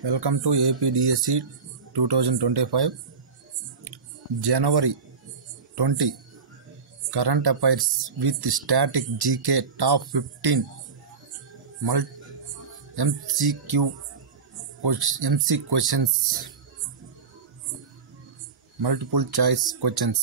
Welcome to APDSC 2025 January 20 current affairs with static GK top 15 MC questions, multiple choice questions.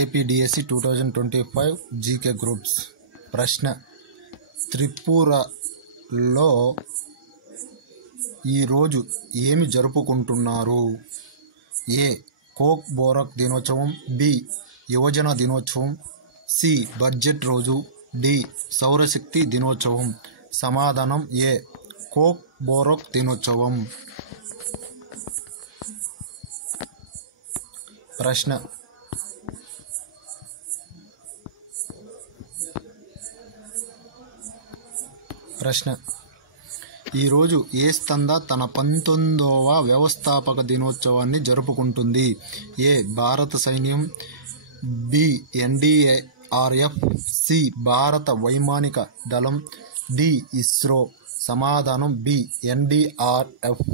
APDSC 2025 GK groups. ప్రశ్న: త్రిపురలో ఈరోజు ఏమి జరుపుకుంటున్నారు? ఏ. Coke బోరక్ దినోత్సవం, B. యువజన దినోత్సవం, సి. బడ్జెట్ రోజు, డి. సౌరశక్తి దినోత్సవం. సమాధానం ఏ. కోక్ బోరక్ దినోత్సవం. ప్రశ్న: ఈరోజు ఏ సంస్థ తన 19వ వ్యవస్థాపక దినోత్సవాన్ని జరుపుకుంటుంది? ఏ. భారత సైన్యం, బి. NDRF, C. భారత వైమానిక దళం, డి. ఇస్రో. సమాధానం బి. ఎన్డీఆర్ఎఫ్.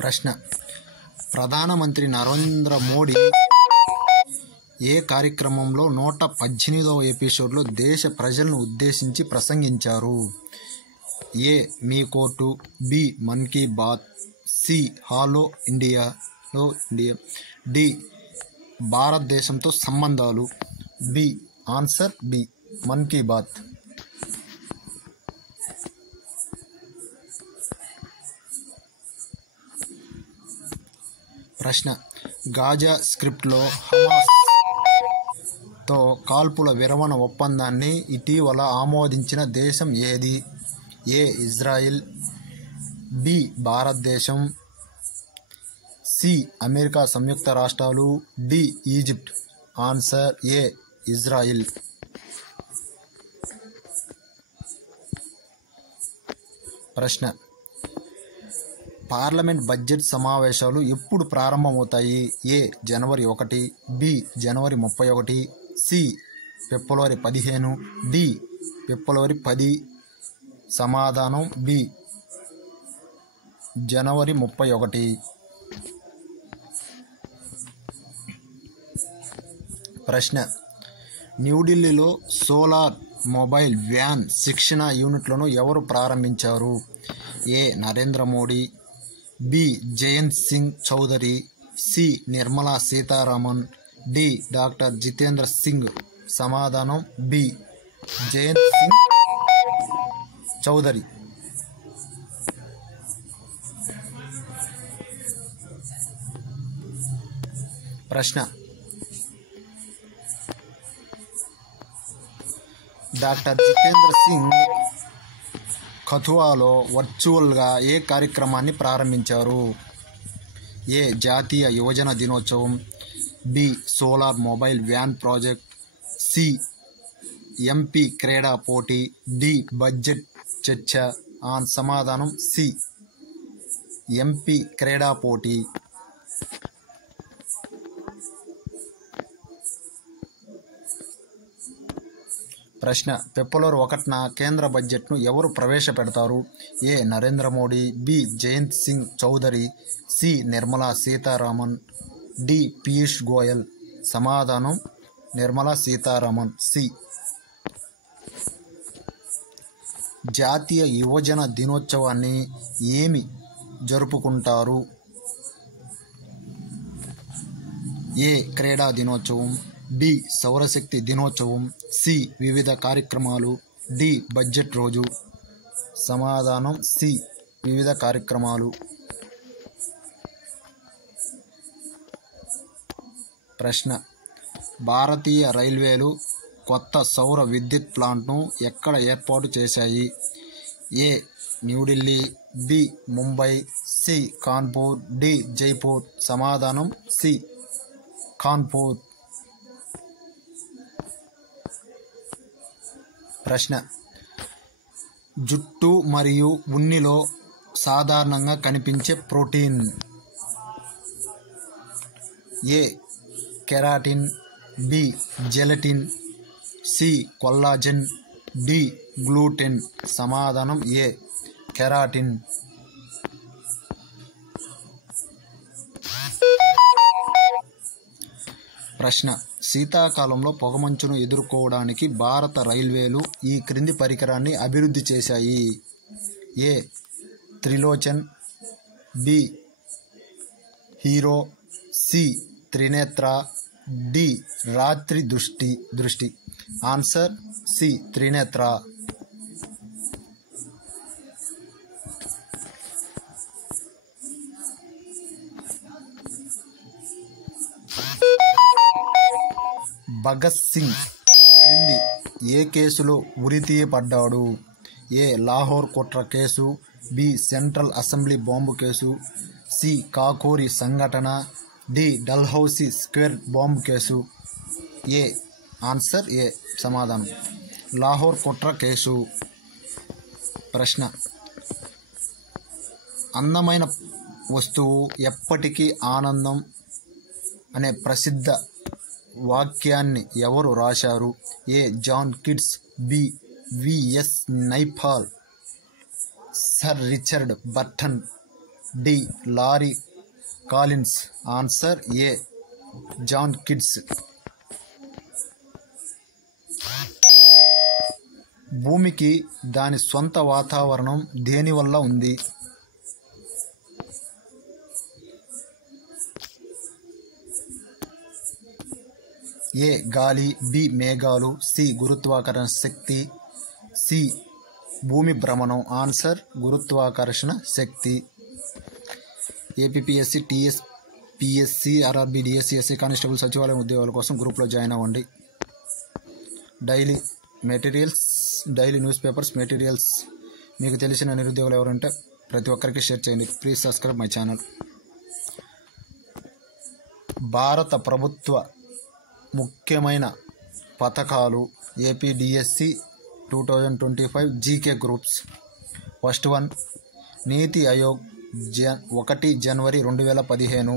ప్రశ్న: ప్రధానమంత్రి నరేంద్ర మోడీ ఏ కార్యక్రమంలో 118వ ఎపిసోడ్లో దేశ ప్రజలను ఉద్దేశించి ప్రసంగించారు? ఏ. మీ కోర్టు, B. Mann ki Baat, C. Hello India, D. భారతదేశంతో సంబంధాలు. B. Answer B. Mann ki Baat. ప్రశ్న: గాజా స్క్రిప్ట్లో హమాస్ తో కాల్పుల విరమణ ఒప్పందాన్ని ఇటీవల ఆమోదించిన దేశం ఏది? ఏ. Israel, B. భారతదేశం, సి. అమెరికా సంయుక్త రాష్ట్రాలు, D. Egypt. Answer A. Israel. ప్రశ్న: పార్లమెంట్ బడ్జెట్ సమావేశాలు ఎప్పుడు ప్రారంభమవుతాయి? ఏ. జనవరి 1, బి. జనవరి 31, సి. ఫిబ్రవరి 15, డి. ఫిబ్రవరి 10. సమాధానం బి. జనవరి 31. ప్రశ్న: న్యూఢిల్లీలో సోలార్ మొబైల్ వ్యాన్ శిక్షణ యూనిట్లను ఎవరు ప్రారంభించారు? A. Narendra Modi, B. Jayant Singh Chaudhary, C. Nirmala Sitharaman, D. Doctor Jitendra Singh. సమాధానం బి. జయంత్ సింగ్ చౌదరి. ప్రశ్న: డాక్టర్ జితేంద్ర సింగ్ కథువాలో వర్చువల్గా ఏ కార్యక్రమాన్ని ప్రారంభించారు? ఏ. జాతీయ యువజన దినోత్సవం, B. Solar mobile van project, C. MP క్రీడా పోటీ, డి. బడ్జెట్ చర్చ. సమాధానం సి. ఎంపీ క్రీడా పోటీ. ప్రశ్న: ఫిబ్రవరి 1న కేంద్ర బడ్జెట్ను ఎవరు ప్రవేశపెడతారు? A. Narendra Modi, B. Jayant Singh Chaudhary, C. Nirmala Sitharaman, D. Piyush Goyal. సమాధానం నిర్మలా సీతారామన్, సి. జాతీయ యువజన దినోత్సవాన్ని ఏమి జరుపుకుంటారు? ఏ. క్రీడా దినోత్సవం, బి. సౌరశక్తి దినోత్సవం, సి. వివిధ కార్యక్రమాలు, డి. బడ్జెట్ రోజు. సమాధానం సి. వివిధ కార్యక్రమాలు. ప్రశ్న: భారతీయ రైల్వేలు కొత్త సౌర విద్యుత్ ప్లాంట్ను ఎక్కడ ఏర్పాటు చేశాయి? A. New Delhi, B. Mumbai, C. Kanpur, D. Jaipur. సమాధానం సి. కాన్పూర్. ప్రశ్న: జుట్టు మరియు ఉన్నిలో సాధారణంగా కనిపించే protein. A. Keratin, B. Gelatin, C. Collagen, D gluten. సమాధానం ఏ కెరాటిన్. ప్రశ్న శీతాకాలంలో పొగమంచును ఎదుర్కోవడానికి భారత రైల్వేలు ఈ క్రింది పరికరాన్ని అభివృద్ధి చేశాయి. A Trilochan, B hero, C Trinetra, D రాత్రి దృష్టి. Answer C Trinetra. భగత్ సింగ్ క్రింది ఏ కేసులో ఉరితీయబడ్డాడు? ఏ లాహోర్ కుట్ర case, B central assembly bomb case, C Kakori సంఘటన, D Dalhousie square bomb case. A answer A. సమాధానం లాహోర్ కుట్ర కేసు. ప్రశ్న అందమైన వస్తువు ఎప్పటికీ ఆనందం అనే ప్రసిద్ధ వాక్యాన్ని ఎవరు రాశారు? A John Keats, B V S Naipaul, sir Richard Burton, D Larry Collins. Answer A John Keats. భూమికి దాని స్వంత వాతావరణం దేనివల్ల ఉంది? ఏ గాలి, బి మేఘాలు, సి గురుత్వాకర్షణ శక్తి, సి భూమి భ్రమణం. ఆన్సర్ గురుత్వాకర్షణ శక్తి. APSC, TSPSC, RRB, DSC, SC constable సచివాలయం ఉద్యోగాల కోసం గ్రూప్లో జాయిన్ అవ్వండి. డైలీ న్యూస్ పేపర్స్ మెటీరియల్స్ మీకు తెలిసిన నిరుద్యోగులు ఎవరంటే ప్రతి ఒక్కరికి షేర్ చేయండి. Please subscribe my channel. భారత ప్రభుత్వ ముఖ్యమైన పథకాలు APDSC 2025 GK groups. First one NITI Aayog 1 జనవరి 2015.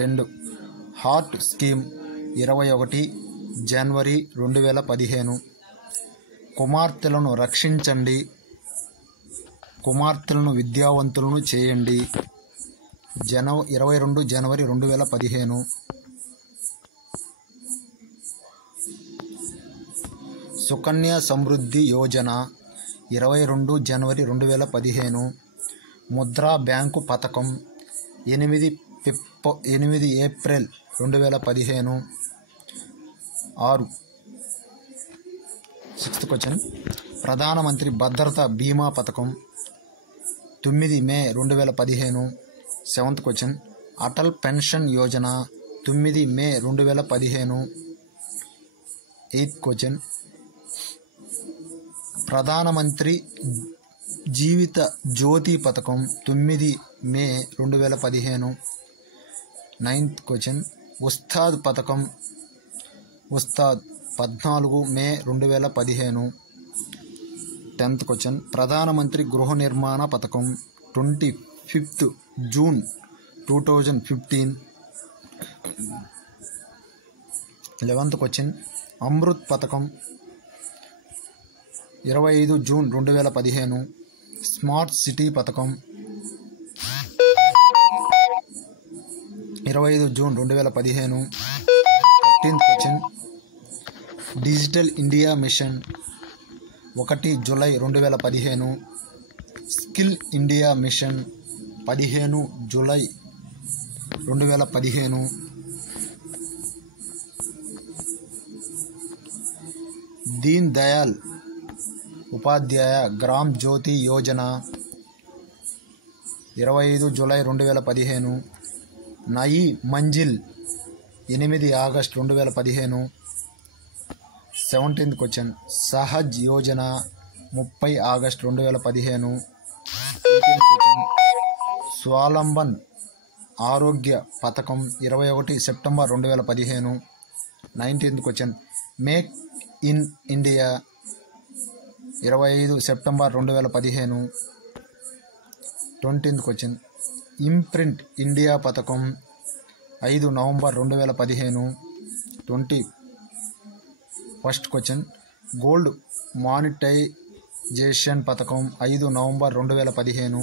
2 హార్ట్ స్కీమ్ 21 జనవరి 2015. కుమార్తెలను రక్షించండి, కుమార్తెలను విద్యావంతులను చేయండి 22 జనవరి 2015. సుకన్య సమృద్ధి యోజన 22 జనవరి 2015. ముద్రా బ్యాంకు పథకం 8 ఏప్రిల్ 2015. 6th క్వశ్చన్ ప్రధానమంత్రి భద్రతా బీమా పథకం 9 మే 2015. 7th question Atal pension Yojana 9 మే 2015. 8th క్వశ్చన్ ప్రధానమంత్రి జీవిత జ్యోతి పథకం 9 మే 2015. 9th క్వశ్చన్ ఉస్తాద్ పథకం 14 మే 2015. 10th క్వశ్చన్ ప్రధానమంత్రి గృహ నిర్మాణ పథకం 25th June 2015. 11th question Amrit పథకం 25 జూన్ 2015. స్మార్ట్ సిటీ పథకం 25 June 2015. 13th question digital India mission 1 July 2015. Skill India mission 15 July 2015. Deen Dayal Upadhyaya Gram Jyoti Yojana 25 July 2015. Nayi Manzil 8 August 2015. 17th question Sahaj Yojana 30 August 2015. 18th question Swavalamban ఆరోగ్య పథకం 21 September 2015. 19th question make in India 25 September 2015. 20th question imprint India పథకం 5 November 2015. 21st question gold monetisation పథకం 5 November 2015.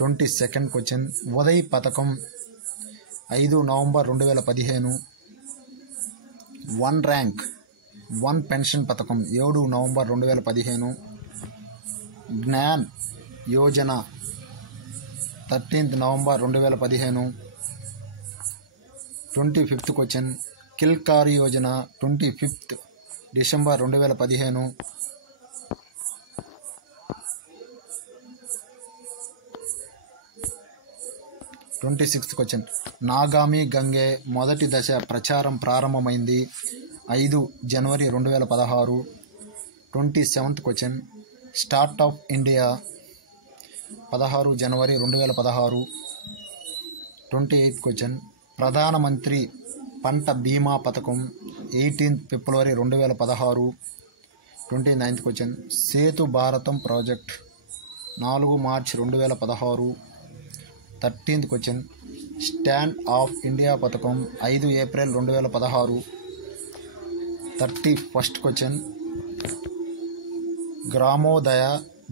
22nd question. Uday పథకం 5 November 2015. One rank one pension పథకం 7 November 2015. Gyan Yojana 13th November 2015. 25th question. Kilkari Yojana 25th December 2015. 26th question. నాగామి గంగే మొదటి దశ ప్రచారం ప్రారంభమైంది 5 జనవరి 2016. 27th question. స్టార్టప్ ఇండియా 16 జనవరి 2016. 28th question. ప్రధానమంత్రి పంట బీమా పథకం 18th ఫిబ్రవరి 2016. 29th question. Setu Bharatam project 4 మార్చి 2016. 13th question. Stand up India పథకం 5 ఏప్రిల్ 2016. 31st question. గ్రామోదయ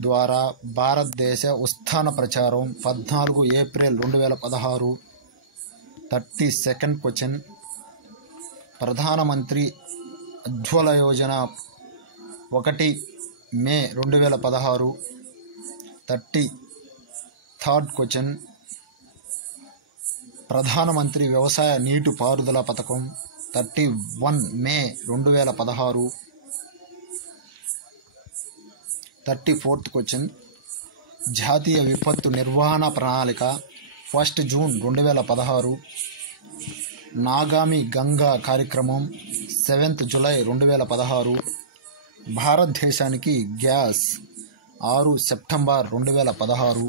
ద్వారా భారతదేశ ఉత్థాన ప్రచారం 14 ఏప్రిల్ 2016. 32nd question. ప్రధానమంత్రి ఉజ్వల యోజన 1 మే 2016. 33rd question. ప్రధానమంత్రి వ్యవసాయ నీటిపారుదల పథకం 31 మే 2016. 34th question. జాతీయ విపత్తు నిర్వహణ ప్రణాళిక 1 జూన్ 2016. నాగామి గంగా కార్యక్రమం 7th జూలై 2016. భారతదేశానికి gas 6 September 2016.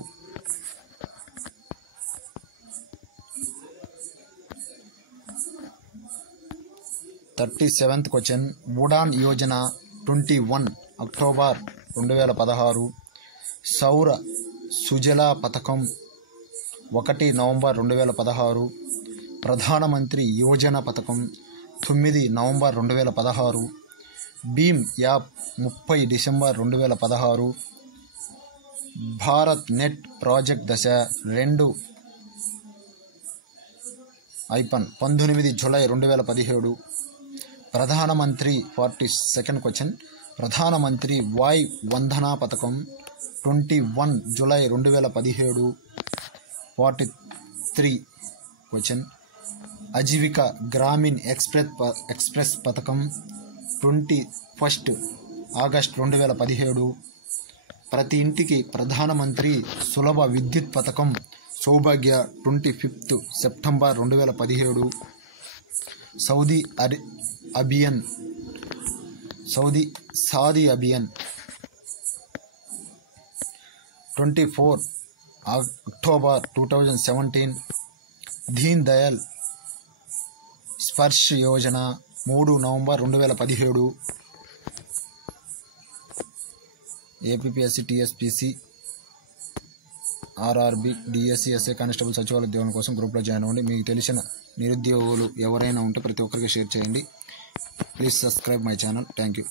37th question. Udan Yojana 21 October 2016. Saura Sujala పథకం 1 నవంబర్ 2016. ప్రధానమంత్రి యోజన పథకం 9 నవంబర్ 2016. భీమ్ app 30 December 2016. Bharat net project దశ 2 19 జూలై 2017. ప్రధానమంత్రి 42nd క్వశ్చన్. ప్రధానమంత్రి వాయ్ వందన పథకం 21 July 2017. 43 question. Aajeevika Grameen express పథకం 21 ఆగస్ట్ 2017. ప్రతి ఇంటికి ప్రధానమంత్రి సులభ విద్యుత్ పథకం సౌభాగ్య 25th September 2017. Saudi Abhiyan 24 October 2017. Deen Dayal Sparsh Yojana 3 November 2017. APSC, TSPC, RRB, DSC, SI constable సచివాలయ ఉద్యోగం కోసం గ్రూప్లో జాయిన్ అవ్వండి. మీకు తెలిసిన నిరుద్యోగులు ఎవరైనా ఉంటే ప్రతి ఒక్కరికి షేర్ చేయండి. Please subscribe my channel. Thank you.